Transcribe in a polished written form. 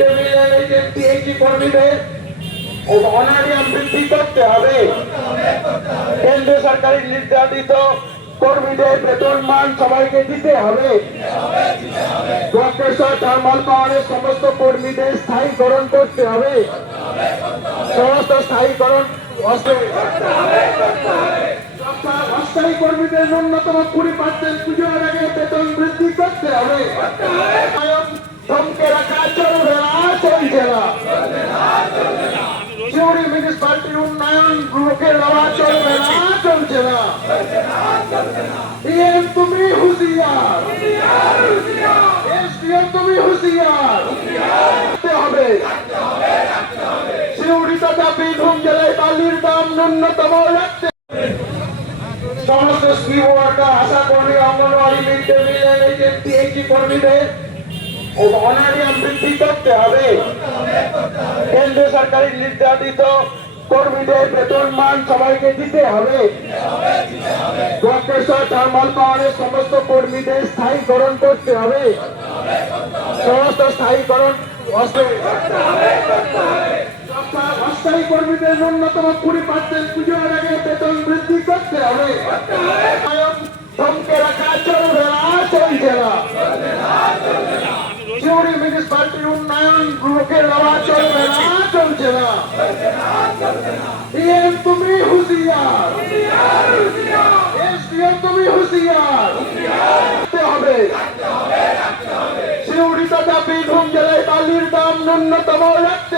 Day মিলের এই যে পিএইচডি কর্মীদের অনারিয়াম বৃদ্ধি করতে হবে। কেন্দ্র সরকারের নির্ধারিত কর্মীদের বেতন মান সবাইকে দিতে হবে। প্রফেসর থার্মাল পাওয়ারের সমস্ত কর্মীদের স্থায়ীকরণ করতে হবে। সমস্ত স্থায়ীকরণ অস্থায়ী কর্মীদের ন্যূনতম 20% পুজোর আগে বেতন বৃদ্ধি করতে হবে। থমকে রাখা চলবে না, চলছে না। সিউড়ি মিউনিসিপালিটির উন্নয়ন রোখে দেওয়া চলবে না, চলছে না। পিএম তুমি হুঁশিয়ার, এসডিএম তুমি হুঁশিয়ার হবে। সিউড়ি তথা বীরভূম জেলায় বালির দাম ন্যূনতম রাখতে সমস্ত স্কিম ওয়ার্কার, আশা কর্মী, অঙ্গনওয়াড়ি, মিড ডে মিলের এই যে পিএইচডি কর্মীদের অনারিয়াম বৃদ্ধি করতে হবে। কেন্দ্র সরকারের নির্ধারিত কর্মীদের বেতন মান সবাইকে দিতে হবে। প্রফেসর থার্মাল পাওয়ারের সমস্ত কর্মীদের স্থায়ীকরণ করতে হবে। সমস্ত স্থায়ীকরণ অস্থায়ী কর্মীদের ন্যূনতম 20% পুজোর আগে বেতন বৃদ্ধি করতে হবে। থমকে রাখা চলবে না, চলছে না। সিউড়ি মিউনিসিপালিটির উন্নয়ন রোখে দেওয়া চলবে না, চলছে না। পিএম তুমি হুঁশিয়ার, এসডিএম তুমি হুঁশিয়ার হবে। সিউড়ি তথা বীরভূম জেলায় বালির দাম ন্যূনতম রাখতে